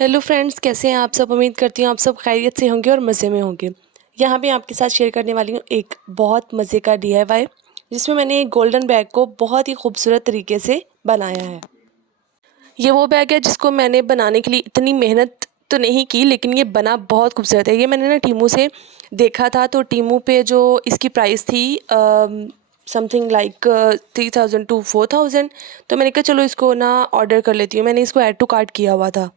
Hello friends, कैसे हैं आप सब। उम्मीद करती हूँ आप सब खैरियत से होंगे और मज़े में होंगे। यहाँ पे आपके साथ शेयर करने वाली हूँ एक बहुत मज़े का DIY, जिसमें मैंने एक गोल्डन बैग को बहुत ही खूबसूरत तरीके से बनाया है। ये वो बैग है जिसको मैंने बनाने के लिए इतनी मेहनत तो नहीं की, लेकिन ये बना बहुत खूबसूरत है। ये मैंने ना टीमू से देखा था, तो टीमू पे जो इसकी प्राइस थी समथिंग लाइक 3000 टू 4000। तो मैंने कहा चलो इसको ना ऑर्डर कर लेती हूँ। मैंने इसको ऐड टू कार्ट किया हुआ था।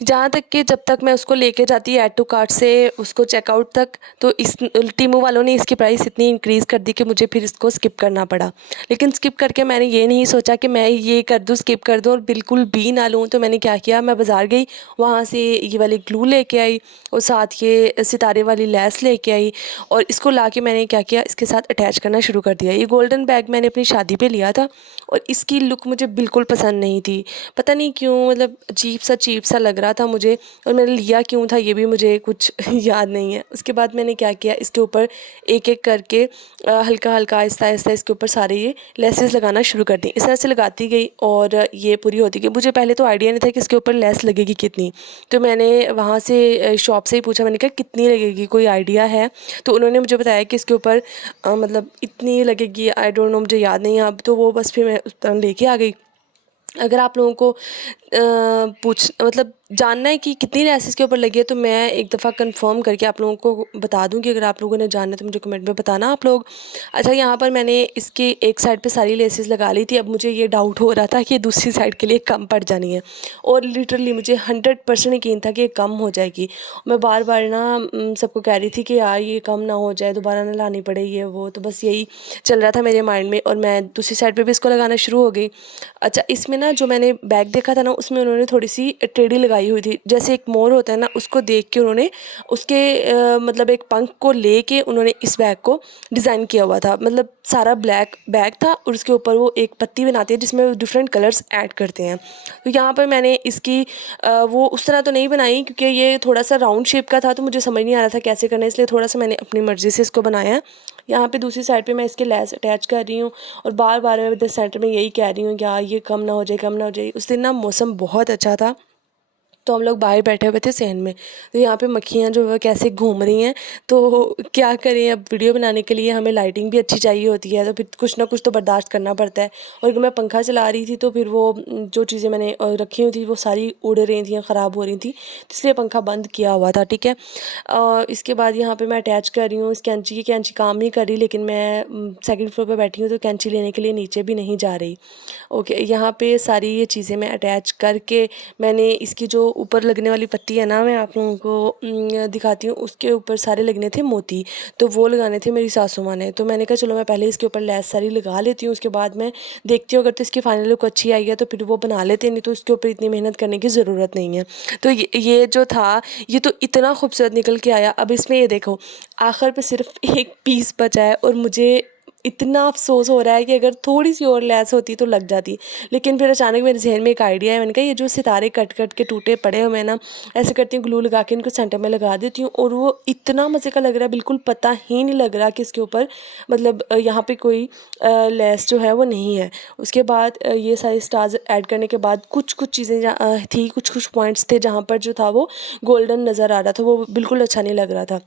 जहाँ तक कि जब तक मैं उसको लेके जाती ऐड टू कार्ट से उसको चेकआउट तक, तो इस टीमू वालों ने इसकी प्राइस इतनी इंक्रीज़ कर दी कि मुझे फिर इसको स्किप करना पड़ा। लेकिन स्किप करके मैंने ये नहीं सोचा कि मैं ये कर दूँ, स्किप कर दूँ और बिल्कुल भी ना लूँ। तो मैंने क्या किया, मैं बाज़ार गई, वहाँ से ये वाली ग्लू लेके आई और साथ ये सितारे वाली लेस लेके आई और इसको ला के मैंने क्या किया, इसके साथ अटैच करना शुरू कर दिया। ये गोल्डन बैग मैंने अपनी शादी पे लिया था और इसकी लुक मुझे बिल्कुल पसंद नहीं थी। पता नहीं क्यों, मतलब अजीब सा लग रहा था मुझे, और मैंने लिया क्यों था ये भी मुझे कुछ याद नहीं है। उसके बाद मैंने क्या किया, इसके ऊपर एक एक करके हल्का हल्का आहिस्ता आहिस्ता इसके ऊपर सारे ये लेसेस लगाना शुरू कर दी। इस तरह से लगाती गई और ये पूरी होती गई। मुझे पहले तो आइडिया नहीं था कि इसके ऊपर लेस लगेगी कितनी, तो मैंने वहाँ से शॉप से ही पूछा। मैंने कहा कितनी लगेगी, कोई आइडिया है? तो उन्होंने मुझे बताया कि इसके ऊपर मतलब इतनी लगेगी, आई डोंट नो, मुझे याद नहीं है अब। तो वो बस फिर मैं उस तरह लेके आ गई। अगर आप लोगों को मतलब जानना है कि कितनी लेसेस के ऊपर लगी है, तो मैं एक दफ़ा कंफर्म करके आप लोगों को बता दूंगी। अगर आप लोगों ने जानना है तो मुझे कमेंट में बताना आप लोग। अच्छा, यहाँ पर मैंने इसके एक साइड पे सारी लेसेस लगा ली थी। अब मुझे ये डाउट हो रहा था कि दूसरी साइड के लिए कम पड़ जानी है, और लिटरली मुझे 100% यकीन था कि ये कम हो जाएगी। मैं बार बार ना सबको कह रही थी कि यार ये कम ना हो जाए, दोबारा ना लानी पड़े ये वो। तो बस यही चल रहा था मेरे माइंड में, और मैं दूसरी साइड पर भी इसको लगाना शुरू हो गई। अच्छा, इसमें ना जो मैंने बैग देखा था ना, उसमें उन्होंने थोड़ी सी टेढ़ी लगाई हुई थी। जैसे एक मोर होता है ना, उसको देख के उन्होंने उसके मतलब एक पंख को लेके उन्होंने इस बैग को डिज़ाइन किया हुआ था। मतलब सारा ब्लैक बैग था और उसके ऊपर वो एक पत्ती बनाती है जिसमें वो डिफरेंट कलर्स ऐड करते हैं। तो यहाँ पर मैंने इसकी वो उस तरह तो नहीं बनाई, क्योंकि ये थोड़ा सा राउंड शेप का था, तो मुझे समझ नहीं आ रहा था कैसे करना है, इसलिए थोड़ा सा मैंने अपनी मर्ज़ी से इसको बनाया। यहाँ पे दूसरी साइड पे मैं इसके लेस अटैच कर रही हूँ, और बार बार मैं इधर सेंटर में यही कह रही हूँ यार ये कम ना हो जाए, कम ना हो जाए। उस दिन ना मौसम बहुत अच्छा था, तो हम लोग बाहर बैठे हुए थे सहन में। तो यहाँ पे मक्खियाँ जो है कैसे घूम रही हैं, तो क्या करें, अब वीडियो बनाने के लिए हमें लाइटिंग भी अच्छी चाहिए होती है, तो फिर कुछ ना कुछ तो बर्दाश्त करना पड़ता है। और अगर मैं पंखा चला रही थी तो फिर वो जो चीज़ें मैंने रखी हुई थी वो सारी उड़ रही थी, ख़राब हो रही थी, तो इसलिए पंखा बंद किया हुआ था। ठीक है। इसके बाद यहाँ पे मैं अटैच कर रही हूँ इस कैंची की। कैंची काम नहीं कर रही, लेकिन मैं सेकंड फ्लोर पे बैठी हूँ तो कैंची लेने के लिए नीचे भी नहीं जा रही। ओके, यहाँ पे सारी ये चीज़ें मैं अटैच करके मैंने इसकी जो ऊपर लगने वाली पत्ती है ना, मैं आप लोगों को दिखाती हूँ। उसके ऊपर सारे लगने थे मोती, तो वो लगाने थे मेरी सासू माँ ने। तो मैंने कहा चलो मैं पहले इसके ऊपर लेस सारी लगा लेती हूँ, उसके बाद मैं देखती हूँ अगर तो इसकी फाइनल लुक अच्छी आई है तो फिर वो बना लेते हैं, नहीं तो इसके ऊपर इतनी मेहनत करने की ज़रूरत नहीं है। तो ये जो था, ये तो इतना खूबसूरत निकल के आया। अब इसमें ये देखो, आखिर पे सिर्फ एक पीस बचा है, और मुझे इतना अफसोस हो रहा है कि अगर थोड़ी सी और लेस होती तो लग जाती। लेकिन फिर अचानक मेरे जहन में एक आइडिया है। मैंने कहा ये जो सितारे कट कट के टूटे पड़े हुए हैं ना, ऐसे करती हूँ ग्लू लगा के इनको सेंटर में लगा देती हूँ, और वो इतना मज़े का लग रहा है, बिल्कुल पता ही नहीं लग रहा कि इसके ऊपर मतलब यहाँ पे कोई लेस जो है वो नहीं है। उसके बाद ये सारे स्टार्स ऐड करने के बाद कुछ कुछ चीज़ें थी, कुछ कुछ पॉइंट्स थे जहाँ पर जो था वो गोल्डन नज़र आ रहा था, वो बिल्कुल अच्छा नहीं लग रहा था।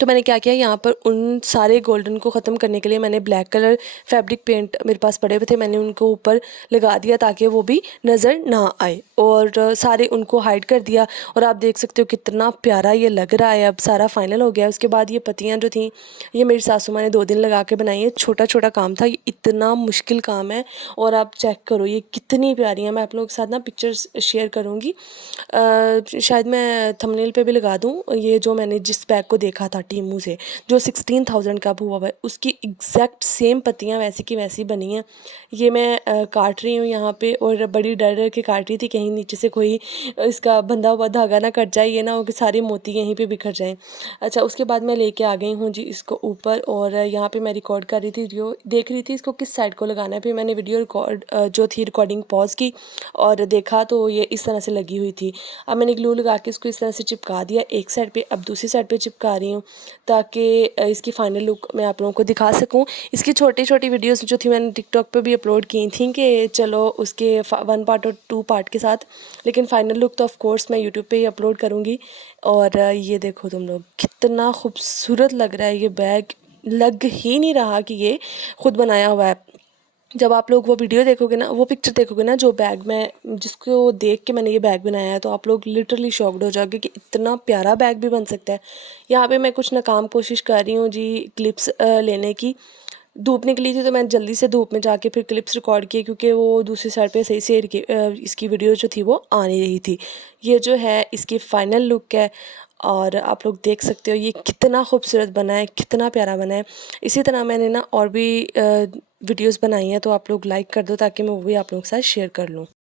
तो मैंने क्या किया, यहाँ पर उन सारे गोल्डन को ख़त्म करने के लिए मैंने ब्लैक कलर फैब्रिक पेंट मेरे पास पड़े हुए थे, मैंने उनको ऊपर लगा दिया ताकि वो भी नज़र ना आए, और सारे उनको हाइड कर दिया। और आप देख सकते हो कितना प्यारा ये लग रहा है। अब सारा फाइनल हो गया। उसके बाद ये पत्तियाँ जो थी, ये मेरी सासू माँ ने 2 दिन लगा के बनाई है। छोटा छोटा काम था, ये इतना मुश्किल काम है, और आप चेक करो ये कितनी प्यारी है। मैं आप लोगों के साथ ना पिक्चर्स शेयर करूँगी, शायद मैं थंबनेल पे भी लगा दूँ। ये जो मैंने जिस बैग को देखा था टीमू से, जो 16,000 का हुआ हुआ है, उसकी एग्जैक्ट सेम पत्तियाँ वैसी की वैसी बनी हैं। ये मैं काट रही हूँ यहाँ पे, और बड़ी डर डर के काट रही थी कहीं नीचे से कोई इसका बंधा हुआ धागा ना कट जाए, ये ना हो कि सारे मोती यहीं पे बिखर जाएं। अच्छा, उसके बाद मैं लेके आ गई हूँ जी इसको ऊपर, और यहाँ पे मैं रिकॉर्ड कर रही थी, वीडियो देख रही थी इसको किस साइड को लगाना है। फिर मैंने वीडियो रिकॉर्ड जो थी रिकॉर्डिंग पॉज की और देखा, तो ये इस तरह से लगी हुई थी। अब मैंने ग्लू लगा के इसको इस तरह से चिपका दिया एक साइड पे, अब दूसरी साइड पे चिपका रही हूँ। ताकि इसकी फ़ाइनल लुक मैं आप लोगों को दिखा सकूं। इसकी छोटी छोटी वीडियोस जो थी मैंने टिकटॉक पे भी अपलोड की थी कि चलो उसके 1 पार्ट और 2 पार्ट के साथ, लेकिन फ़ाइनल लुक तो ऑफ कोर्स मैं यूट्यूब पे ही अपलोड करूँगी। और ये देखो तुम लोग, कितना खूबसूरत लग रहा है ये बैग। लग ही नहीं रहा कि ये खुद बनाया हुआ है। जब आप लोग वो वीडियो देखोगे ना, वो पिक्चर देखोगे ना, जो बैग में जिसको देख के मैंने ये बैग बनाया है, तो आप लोग लिटरली शॉक्ड हो जाओगे कि इतना प्यारा बैग भी बन सकता है। यहाँ पे मैं कुछ नाकाम कोशिश कर रही हूँ जी क्लिप्स लेने की। धूप निकली थी तो मैं जल्दी से धूप में जाके फिर क्लिप्स रिकॉर्ड किए, क्योंकि वो दूसरी साइड पे सही से इसकी वीडियो जो थी वो आ नहीं रही थी। ये जो है इसकी फ़ाइनल लुक है, और आप लोग देख सकते हो ये कितना खूबसूरत बना है, कितना प्यारा बना है। इसी तरह मैंने ना और भी वीडियोस बनाई हैं, तो आप लोग लाइक कर दो ताकि मैं वो भी आप लोगों के साथ शेयर कर लूँ।